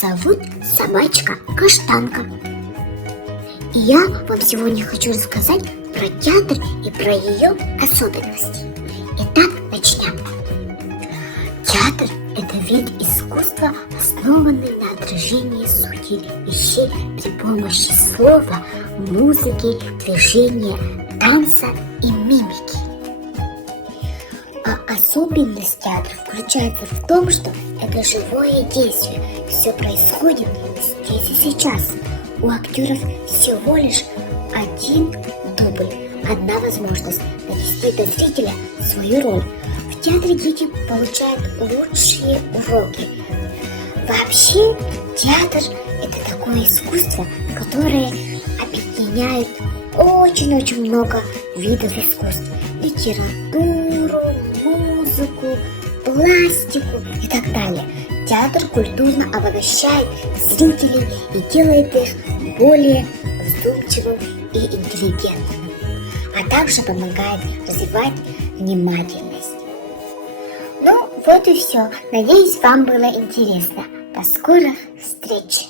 зовут собачка Каштанка. И я вам сегодня хочу рассказать про театр и про ее особенности. Итак, начнем. Театр – это вид искусства, основанный на отражении сути вещей при помощи слова, музыки, движения, танца и мимики. А особенность театра заключается в том, что это живое действие. Все происходит здесь и сейчас. У актеров всего лишь один дубль, одна возможность донести до зрителя свою роль. В театре дети получают лучшие уроки. Вообще, театр – это такое искусство, которое объединяет очень-очень много видов искусств. Литературу, музыку, пластику и так далее. Театр культурно обогащает зрителей и делает их более вдумчивым и интеллигентным, а также помогает развивать внимательность. Ну, вот и все. Надеюсь, вам было интересно. До скорых встреч!